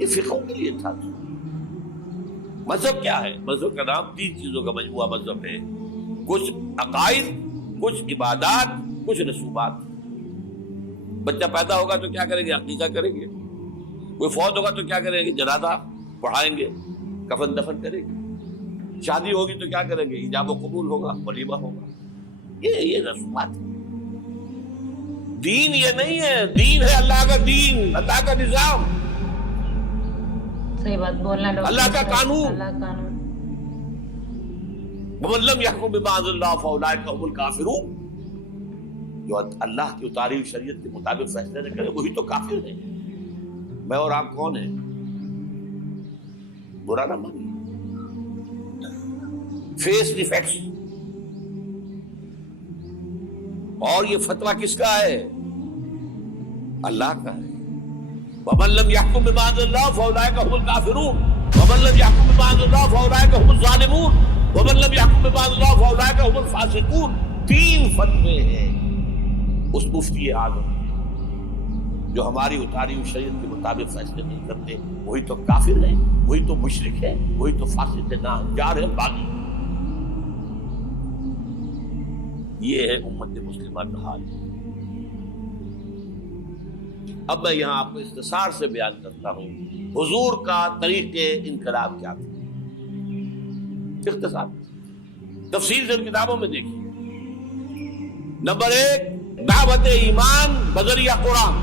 یہ فقہوں کے لیے تھا. مذہب کیا ہے؟ مذہب کا نام 3 چیزوں کا مجموعہ مذہب ہے. کچھ عقائد، کچھ عبادات، کچھ رسومات. بچہ پیدا ہوگا تو کیا کریں گے؟ عقیقہ کریں گے. کوئی فوت ہوگا تو کیا کریں گے؟ جنازہ پڑھائیں گے، کفن دفن کریں گے. شادی ہوگی تو کیا کریں گے؟ ایجاب و قبول ہوگا، ولیمہ ہوگا. یہ رسومات ہے. دین یہ نہیں ہے. دین ہے اللہ کا دین، اللہ کا نظام، صحیح بات بولنا ڈاکٹر. اللہ کا قانون. اللہ کا قانون. وَمَن لَّمْ يَحْكُم بِمَا أَنزَلَ اللَّهُ فَأُولَٰئِكَ هُمُ الْكَافِرُونَ. جو اللہ کی اتاری ہوئی شریعت کے مطابق فیصلے نہ کرے وہی تو کافر ہے. میں اور آپ کون ہیں؟ برا نہ مانیے. فیس دی فیکٹس. اور یہ فتویٰ کس کا ہے؟ اللہ کا ہے. وَمَن لَّمْ يَحْكُم بِمَا أَنزَلَ اللَّهُ فَأُولَٰئِكَ هُمُ الْكَافِرُونَ وَمَن لَّمْ يَحْكُم بِمَا أَنزَلَ اللَّهُ فَأُولَٰئِكَ هُمُ الظَّالِمُونَ وَمَن لَّمْ يَحْكُم بِمَا أَنزَلَ اللَّهُ فَأُولَٰئِكَ هُمُ الْفَاسِقُونَ. 3 فتوے ہیں اس مفتی اعظم جو ہماری اتاری ہوئی شریعت کے مطابق فیصلے نہیں کرتے. وہی تو کافر ہے، وہی تو مشرک ہے، وہی تو فاسق ناہنجار ہے، باغی. یہ ہے امت مسلمہ کا حال. اب میں یہاں آپ کو اختصار سے بیان کرتا ہوں حضور کا طریقے انقلاب کیا تھا. اختصار تفصیل سے کتابوں میں دیکھیے. نمبر 1 دعوت ایمان بذریعہ قرآن.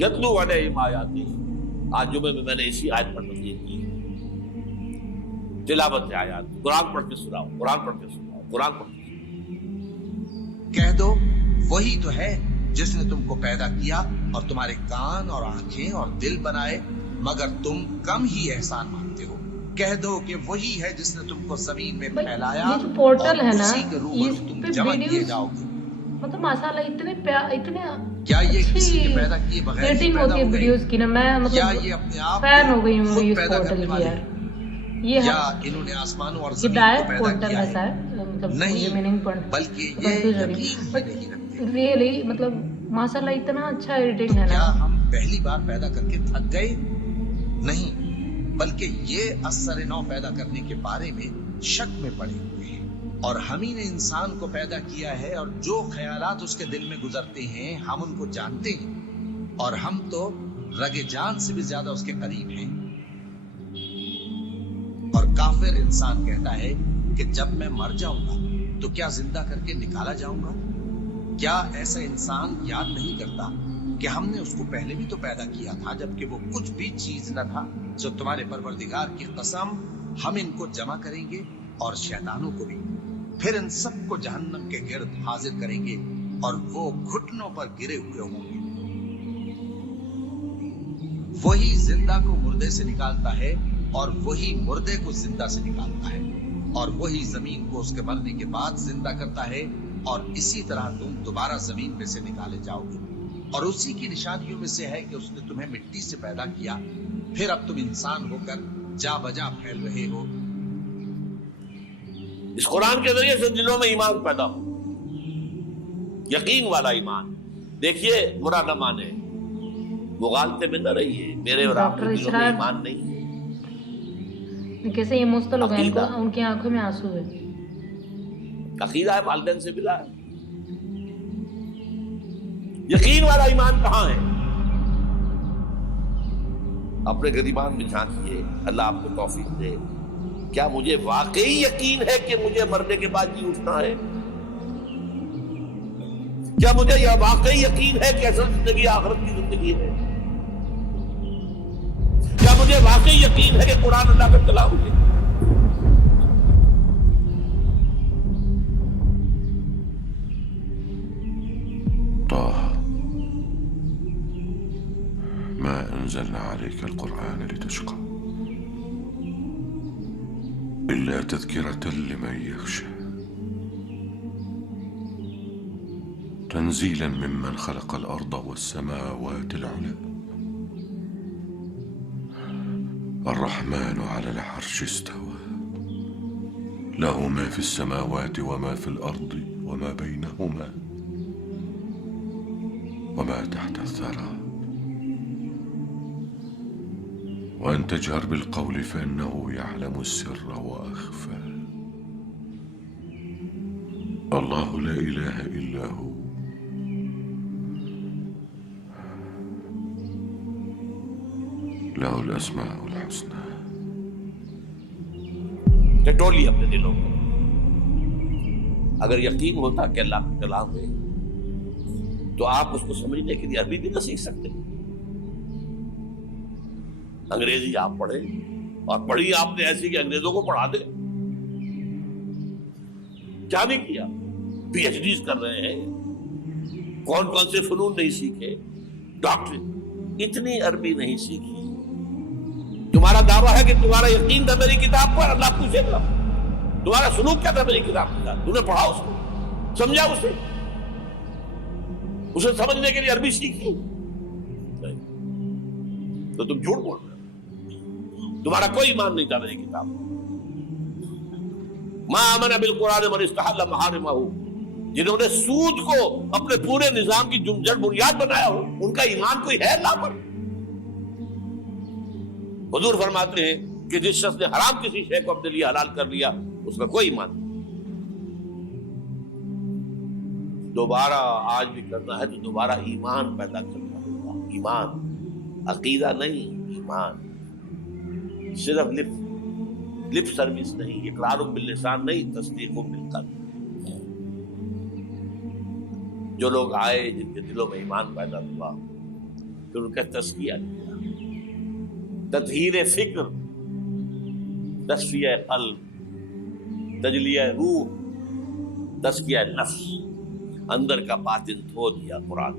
یتلو علیہم آیاتہ. آج جمعے میں نے اسی آیت پر تفصیل کی. تلاوت آیات، قرآن پڑھ کے سناؤ، قرآن پڑھ کے سناؤ، قرآن پڑھ کے سناؤ. کہہ دو وہی تو ہے جس نے تم کو پیدا کیا اور تمہارے کان اور آنکھیں اور دل بنائے، مگر تم کم ہی احسان مانتے ہو. کہہ دو کہ وہی ہے جس نے تم کو زمین میں پھیلایا یہ جو پورٹل اور ہے نا، اسی کے روبرو تم اس پہ جمع کیے ویڈیوز جاؤ گے. مطلب ماشاءاللہ اتنے کیا یہ کسی کے پیدا کیے بغیر ہی ریٹنگ پیدا ہوتی ہے ہو گئی؟ ویڈیوز کی نا. میں یا مطلب یہ اپنے آپ فین ہو گئی کو ہوں خود اس پیدا پورٹل کرنے کی والے یار. ہیں، یہ یا انہوں نے آسمانوں اور یہ زمین کو ڈائریکٹ پیدا پورٹل کیا ہے ہے؟ سر. مطلب نہیں، یہ میننگ پڑھ بلکہ یہ یقین ہی نہیں رکھتے. ریئلی مطلب ماشاءاللہ اتنا اچھا ایڈیٹنگ تو ہے کیا نا. ہم پہلی بار پیدا کر کے تھک گئے؟ نہیں، بلکہ یہ اثر نو پیدا کرنے کے بارے میں شک میں پڑے ہوئے ہیں. اور ہم ہی نے انسان کو پیدا کیا ہے، اور جو خیالات اس کے دل میں گزرتے ہیں ہم ان کو جانتے ہیں، اور ہم تو رگ جان سے بھی زیادہ اس کے قریب ہیں. اور کافر انسان کہتا ہے کہ جب میں مر جاؤں گا تو کیا زندہ کر کے نکالا جاؤں گا؟ کیا ایسا انسان یاد نہیں کرتا کہ ہم نے اس کو پہلے بھی تو پیدا کیا تھا جبکہ وہ کچھ بھی چیز نہ تھا؟ جو تمہارے پروردگار کی قسم ہم ان کو جمع کریں گے اور شیطانوں کو بھی، پھر ان سب کو جہنم کے گرد حاضر کریں گے اور وہ گھٹنوں پر گرے ہوئے ہوں گے. وہی زندہ کو مردے سے نکالتا ہے اور وہی مردے کو زندہ سے نکالتا ہے، اور وہی زمین کو اس کے مرنے کے بعد زندہ کرتا ہے، اور اسی طرح تم دوبارہ زمین میں سے نکالے جاؤ گے. اور اسی کی نشانیوں میں سے ہے کہ اس نے تمہیں مٹی سے پیدا کیا، پھر اب تم انسان ہو کر جا بجا پھیل رہے ہو. اس قرآن کے ذریعے سے دلوں میں ایمان پیدا ہو، یقین والا ایمان. دیکھیے برا نہ مانے، مغالطے میں نہ رہیے. میرے اور آپ کے دلوں میں ایمان نہیں ہے. کیسے یہ مستل ہو گئے، ان کی آنکھوں میں آنسو ہے. عقیدہ ہے، والدین سے ملا ہے. یقین والا ایمان کہاں ہے؟ اپنے گریبان میں جھانکیے، اللہ آپ کو توفیق دے. کیا مجھے واقعی یقین ہے کہ مجھے مرنے کے بعد جی اٹھنا ہے؟ کیا مجھے یہ واقعی یقین ہے کہ اصل زندگی آخرت کی زندگی ہے؟ کیا مجھے واقعی یقین ہے کہ قرآن اللہ کا کلام ہے؟ ما أنزلنا عليك القرآن لتشقى إلا تذكرة لمن يخشى تنزيلا ممن خلق الأرض والسماوات العلى الرحمن على العرش استوى له ما في السماوات وما في الأرض وما بينهما وما تحت الثرى وأن تجهر بالقول فإنه يعلم السر وأخفى. الله لا إله إلا هو له الأسماء الحسنى. ٹٹولی اپنے دلوں کو. اگر یقین ہوتا کہ اللہ کا کلام ہے تو آپ اس کو سمجھنے کے لیے عربی بھی نہ سیکھ سکتے. انگریزی آپ پڑھیں اور پڑھی آپ نے ایسی کہ انگریزوں کو پڑھا دے. کیا نہیں کیا, پی ایچ ڈیز کر رہے ہیں, کون کون سے فنون نہیں سیکھے, ڈاکٹر اتنی عربی نہیں سیکھی. تمہارا دعویٰ ہے کہ تمہارا یقین تھا میری کتاب پر, اللہ پوچھے گا تمہارا سلوک کیا تھا میری کتاب کے ساتھ. تم نے پڑھا اس کو, سمجھا اسے سمجھنے کے لیے عربی سیکھی تو تم جھوٹ بول رہے ہو. تمہارا کوئی ایمان نہیں تھا میری کتاب. ما آمن بالقرآن من استحل محارمہ, جنہوں نے سود کو اپنے پورے نظام کی جڑ بنیاد بنایا ہو, ان کا ایمان کوئی ہے اللہ پر. حضور فرماتے ہیں کہ جس شخص نے حرام کسی شے کو اپنے لیے حلال کر لیا اس کا کوئی ایمان نہیں. دوبارہ آج بھی کرنا ہے تو دوبارہ ایمان پیدا کرنا ہوگا. ایمان, عقیدہ نہیں, ایمان. صرف لپ سروس نہیں, اقرار باللسان نہیں, تصدیق بالقلب. جو لوگ آئے جن کے دلوں میں ایمان پیدا ہوا پھر ان کا تزکیہ کیا, تطہیر فکر, تصفیہ قلب, تجلیہ روح, تزکیہ نفس, اندر کا باطن دھو دیا قرآن.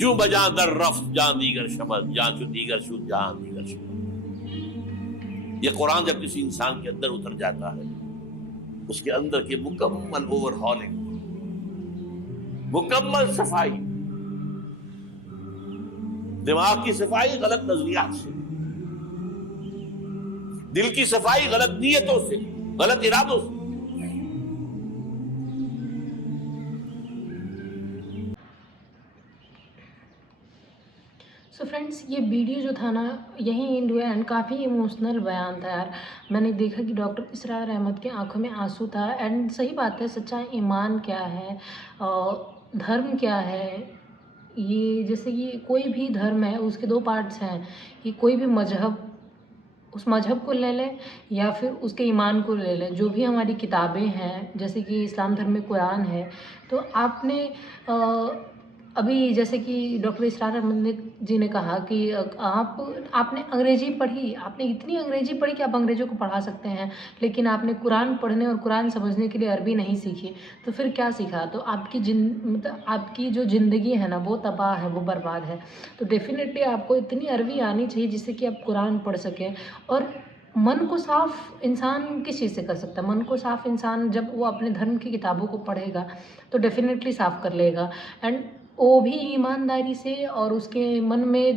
جو بجا در رفت جان دیگر شبد, جان چو دیگر شد جان دیگر شبد. یہ قرآن جب کسی انسان کے اندر اتر جاتا ہے اس کے اندر کی مکمل اوور ہالنگ, مکمل صفائی, دماغ کی صفائی غلط نظریات سے, دل کی صفائی غلط نیتوں سے, غلط ارادوں سے. سو فرینڈس, یہ ویڈیو جو تھا نا یہیں اینڈ ہوا, اینڈ کافی ایموشنل بیان تھا یار. میں نے دیکھا کہ ڈاکٹر اسرار احمد کے آنکھوں میں آنسو تھا. اینڈ صحیح بات ہے, سچا ایمان کیا ہے, دھرم کیا ہے. یہ جیسے کہ کوئی بھی دھرم ہے اس کے دو پارٹس ہیں, کہ کوئی بھی مذہب, اس مذہب کو لے لیں یا پھر اس کے ایمان کو لے لیں. جو بھی ہماری کتابیں ہیں جیسے کہ اسلام دھرم میں قرآن ہے, تو آپ نے ابھی جیسے کہ ڈاکٹر اسرار احمد جی نے کہا کہ آپ نے انگریزی پڑھی, آپ نے اتنی انگریزی پڑھی کہ آپ انگریزوں کو پڑھا سکتے ہیں, لیکن آپ نے قرآن پڑھنے اور قرآن سمجھنے کے لیے عربی نہیں سیکھی. تو پھر کیا سیکھا؟ تو آپ کی جو زندگی ہے نا وہ تباہ ہے, وہ برباد ہے. تو ڈیفینیٹلی آپ کو اتنی عربی آنی چاہیے جس سے کہ آپ قرآن پڑھ سکیں. اور من کو صاف انسان کس چیز سے کر سکتا ہے؟ من کو صاف انسان جب وہ اپنے دھرم کی کتابوں کو پڑھے گا تو ڈیفینیٹلی صاف کر لے گا. اینڈ وہ بھی ایمانداری سے, اور اس کے من میں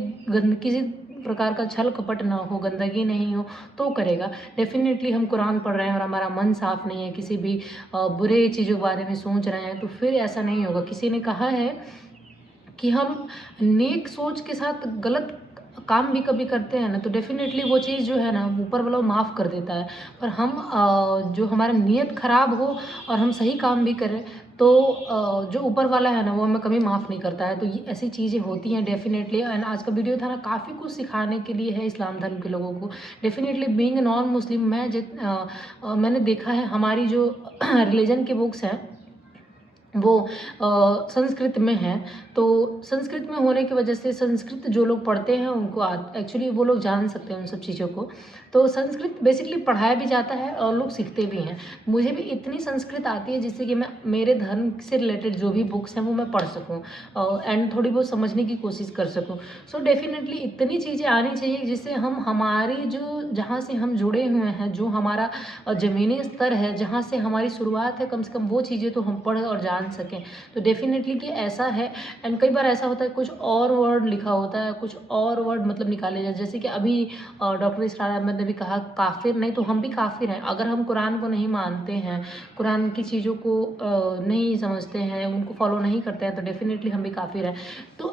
کسی پرکار کا چھل کپٹ نہ ہو, گندگی نہیں ہو, تو کرے گا. ڈیفینیٹلی ہم قرآن پڑھ رہے ہیں اور ہمارا من صاف نہیں ہے, کسی بھی برے چیزوں کے بارے میں سوچ رہے ہیں, تو پھر ایسا نہیں ہوگا. کسی نے کہا ہے کہ ہم نیک سوچ کے ساتھ غلط کام بھی کبھی کرتے ہیں نا, تو ڈیفینیٹلی وہ چیز جو ہے نا اوپر والا معاف کر دیتا ہے. پر ہم جو ہمارا نیت خراب ہو اور ہم صحیح کام بھی کریں تو جو اوپر والا ہے نا وہ ہمیں کبھی معاف نہیں کرتا ہے. تو یہ ایسی چیزیں ہوتی ہیں ڈیفینیٹلی. اینڈ آج کا ویڈیو تھا نا کافی کچھ سکھانے کے لیے ہے اسلام دھرم کے لوگوں کو. ڈیفینیٹلی بینگ نان مسلم, میں نے دیکھا ہے ہماری جو ریلیجن کے بکس ہیں وہ سنسکرت میں ہیں. تو سنسکرت میں ہونے کی وجہ سے سنسکرت جو لوگ پڑھتے ہیں ان کو ایکچولی وہ لوگ جان سکتے ہیں ان سب چیزوں کو. تو سنسکرت بیسکلی پڑھایا بھی جاتا ہے اور لوگ سیکھتے بھی ہیں. مجھے بھی اتنی سنسکرت آتی ہے جس سے کہ میں میرے دھرم سے ریلیٹڈ جو بھی بکس ہیں وہ میں پڑھ سکوں اینڈ تھوڑی بہت سمجھنے کی کوشش کر سکوں. سو ڈیفینیٹلی اتنی چیزیں آنی چاہیے جس سے ہماری جو جہاں سے ہم جڑے ہوئے ہیں, جو ہمارا زمینی استر ہے, جہاں سے ہماری شروعات ہے, کم سے کم وہ چیزیں تو ہم پڑھ اور جان سکیں. تو ڈیفینیٹلی کہ ایسا ہے. اینڈ کئی بار ایسا ہوتا ہے کچھ اور ورڈ لکھا ہوتا ہے, کچھ اور ورڈ مطلب نکالے جائے, جیسے کہ ابھی ڈاکٹر اسرار احمد نے بھی کہا کافر نہیں, تو ہم بھی کافر ہیں. اگر ہم قرآن کو نہیں مانتے ہیں, قرآن کی چیزوں کو نہیں سمجھتے ہیں, ان کو فالو نہیں کرتے ہیں, تو ڈیفینیٹلی ہم بھی کافر ہیں. تو